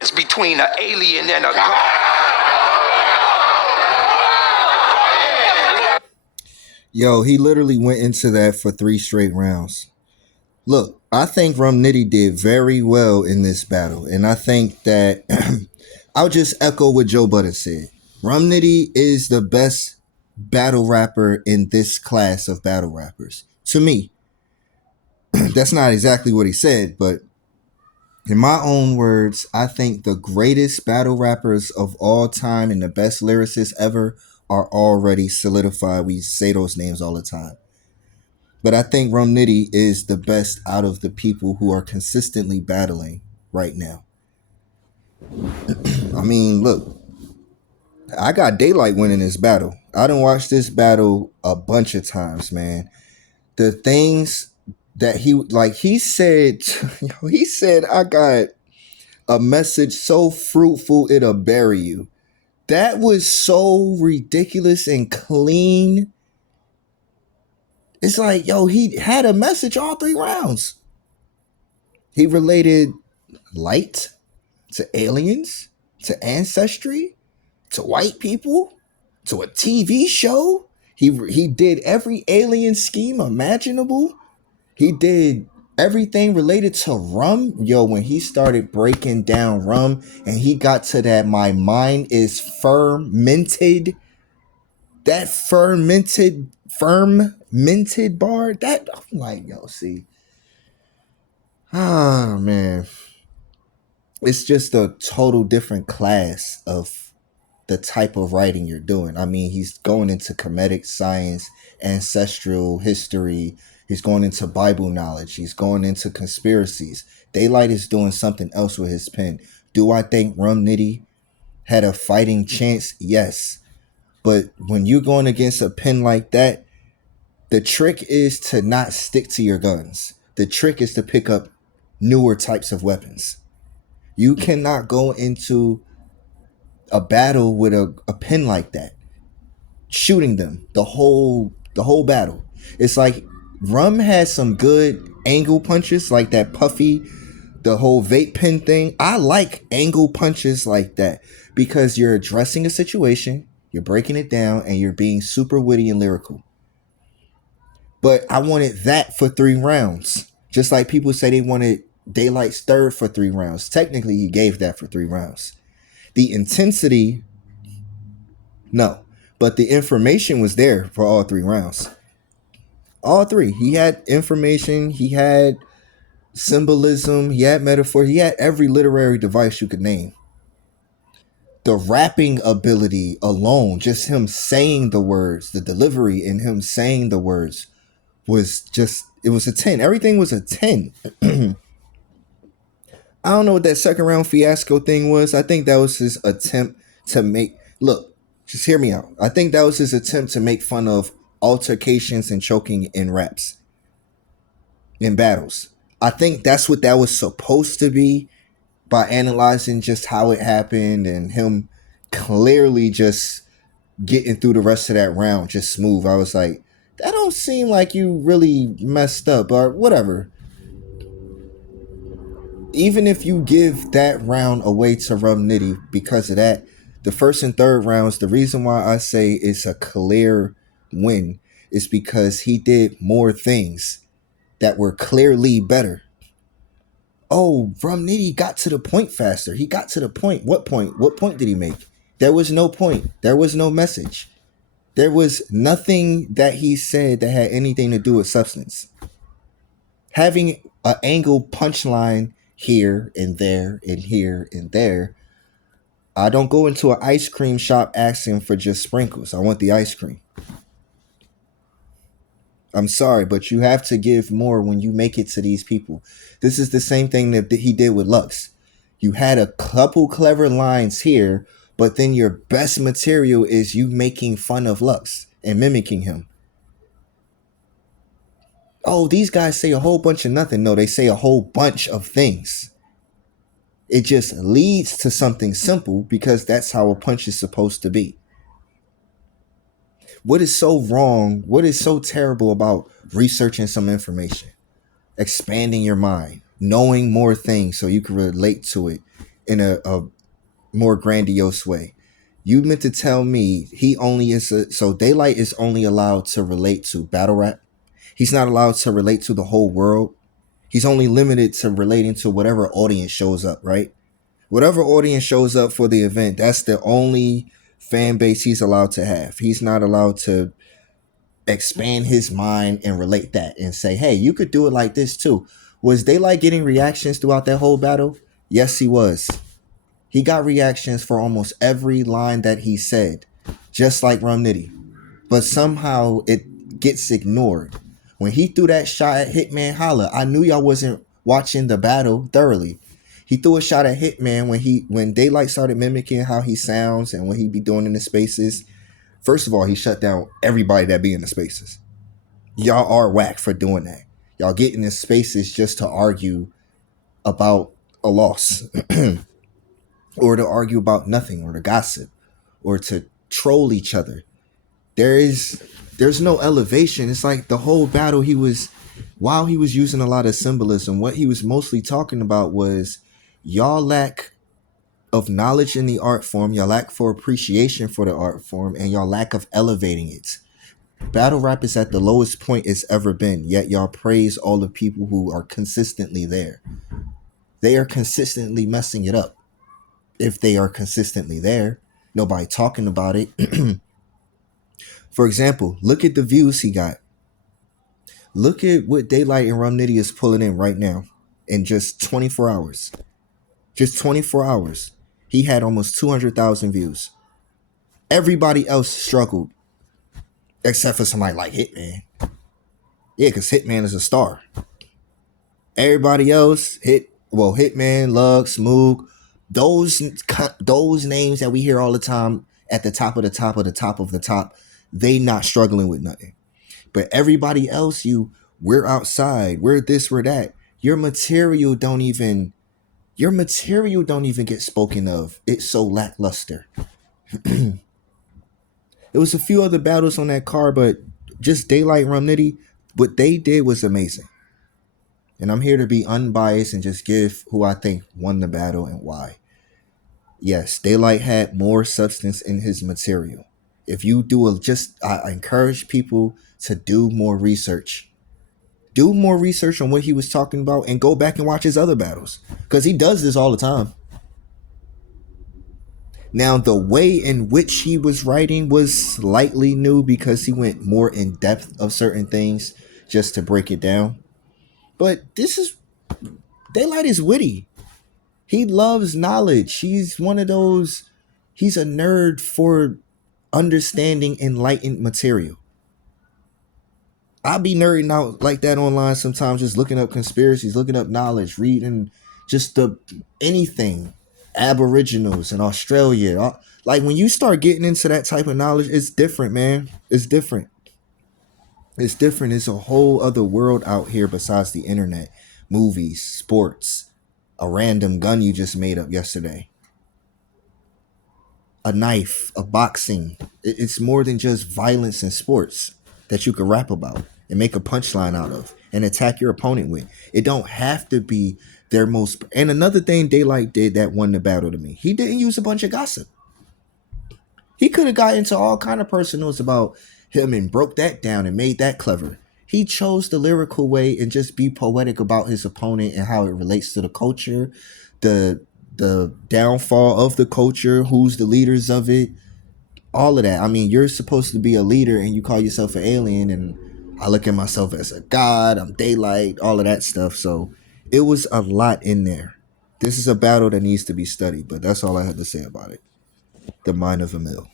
It's between an alien and a god. Yo, he literally went into that for 3 straight rounds. Look, I think Rum Nitty did very well in this battle, and I think that I'll just echo what Joe Budden said. Rum Nitty is the best battle rapper in this class of battle rappers. To me, that's not exactly what he said, but in my own words, I think the greatest battle rappers of all time and the best lyricists ever are already solidified. We say those names all the time. But I think Rum Nitty is the best out of the people who are consistently battling right now. I mean, look, I got Daylyt winning this battle. I done watched this battle a bunch of times, man. The things that he said, he said, I got a message so fruitful it'll bury you. That was so ridiculous and clean. It's like, yo, he had a message all 3 rounds. He related light to aliens, to ancestry, to white people, to a TV show. He did every alien scheme imaginable. He did everything related to rum. Yo, when he started breaking down rum and he got to that my mind is fermented, that fermented bar, that I'm like, yo, see. Ah, man. It's just a total different class of the type of writing you're doing. I mean, he's going into comedic science, ancestral history. He's going into Bible knowledge. He's going into conspiracies. Daylyt is doing something else with his pen. Do I think Rum Nitty had a fighting chance? Yes. But when you're going against a pen like that, the trick is to not stick to your guns. The trick is to pick up newer types of weapons. You cannot go into a battle with a pen like that, shooting them the whole battle. It's like Rum has some good angle punches, like that puffy, the whole vape pen thing. I like angle punches like that because you're addressing a situation, you're breaking it down, and you're being super witty and lyrical. But I wanted that for 3 rounds. Just like people say they wanted Daylyt's third for 3 rounds. Technically, he gave that for 3 rounds. The intensity, no. But the information was there for all 3 rounds. All 3. He had information. He had symbolism. He had metaphor. He had every literary device you could name. The rapping ability alone, just him saying the words, the delivery in him saying the words was just, it was a 10. Everything was a 10. I don't know what that second round fiasco thing was. I think that was his attempt to make, look, just hear me out. I think that was his attempt to make fun of altercations and choking in raps, in battles. I think that's what that was supposed to be by analyzing just how it happened and him clearly just getting through the rest of that round just smooth. I was like, that don't seem like you really messed up or whatever. Even if you give that round away to Rum Nitty because of that, the first and third rounds, the reason why I say it's a clear win is because he did more things that were clearly better. Oh, Rum Nitty got to the point faster. He got to the point. What point? What point did he make? There was no point. There was no message. There was nothing that he said that had anything to do with substance. Having an angle punchline here and there and here and there. I don't go into an ice cream shop asking for just sprinkles. I want the ice cream. I'm sorry, but you have to give more when you make it to these people. This is the same thing that he did with Lux. You had a couple clever lines here, but then your best material is you making fun of Lux and mimicking him. Oh, these guys say a whole bunch of nothing. No, they say a whole bunch of things. It just leads to something simple because that's how a punch is supposed to be. What is so wrong? What is so terrible about researching some information, expanding your mind, knowing more things so you can relate to it in a more grandiose way. You meant to tell me he only is so Daylyt is only allowed to relate to battle rap. He's not allowed to relate to the whole world. He's only limited to relating to whatever audience shows up, right? Whatever audience shows up for the event, that's the only fan base he's allowed to have. He's not allowed to expand his mind and relate that and say, hey, you could do it like this too. Was Daylyt getting reactions throughout that whole battle? Yes, he was. He got reactions for almost every line that he said, just like Rum Nitty. But somehow it gets ignored. When he threw that shot at Hitman Holla, I knew y'all wasn't watching the battle thoroughly. He threw a shot at Hitman when Daylyt started mimicking how he sounds and what he be doing in the spaces. First of all, he shut down everybody that be in the spaces. Y'all are whack for doing that. Y'all get in the spaces just to argue about a loss or to argue about nothing or to gossip or to troll each other. There's no elevation. It's like the whole battle while he was using a lot of symbolism, what he was mostly talking about was y'all lack of knowledge in the art form, y'all lack for appreciation for the art form, and y'all lack of elevating it. Battle rap is at the lowest point it's ever been, yet y'all praise all the people who are consistently there. They are consistently messing it up. If they are consistently there, nobody talking about it. For example, look at the views he got. Look at what Daylyt and Rum Nitty is pulling in right now in just 24 hours. Just 24 hours. He had almost 200,000 views. Everybody else struggled. Except for somebody like Hitman. Yeah, because Hitman is a star. Everybody else, Hitman, Lug, Smoog, those names that we hear all the time at the top of the top of the top of the top, they not struggling with nothing. But everybody else, we're outside, we're this, we're that. Your material don't even get spoken of. It's so lackluster. There was a few other battles on that card, but just Daylyt, Rum Nitty, what they did was amazing. And I'm here to be unbiased and just give who I think won the battle and why. Yes, Daylyt had more substance in his material. If you I encourage people to do more research. Do more research on what he was talking about and go back and watch his other battles. Because he does this all the time. Now, the way in which he was writing was slightly new because he went more in depth of certain things just to break it down. But Daylyt is witty. He loves knowledge. He's a nerd for understanding enlightened material. I'll be nerding out like that online sometimes, just looking up conspiracies, looking up knowledge, reading just anything. Aboriginals in Australia. Like when you start getting into that type of knowledge, it's different, man. It's different. It's different. It's a whole other world out here besides the internet, movies, sports, a random gun you just made up yesterday, a knife, a boxing. It's more than just violence and sports that you could rap about and make a punchline out of and attack your opponent with. It don't have to be their most. And another thing Daylyt did that won the battle to me, he didn't use a bunch of gossip. He could have got into all kind of personals about him and broke that down and made that clever. He chose the lyrical way and just be poetic about his opponent and how it relates to the culture, the downfall of the culture, who's the leaders of it, all of that. I mean, you're supposed to be a leader and you call yourself an alien, and I look at myself as a god, I'm Daylyt, all of that stuff. So it was a lot in there. This is a battle that needs to be studied, but that's all I had to say about it. The Mind of Amill.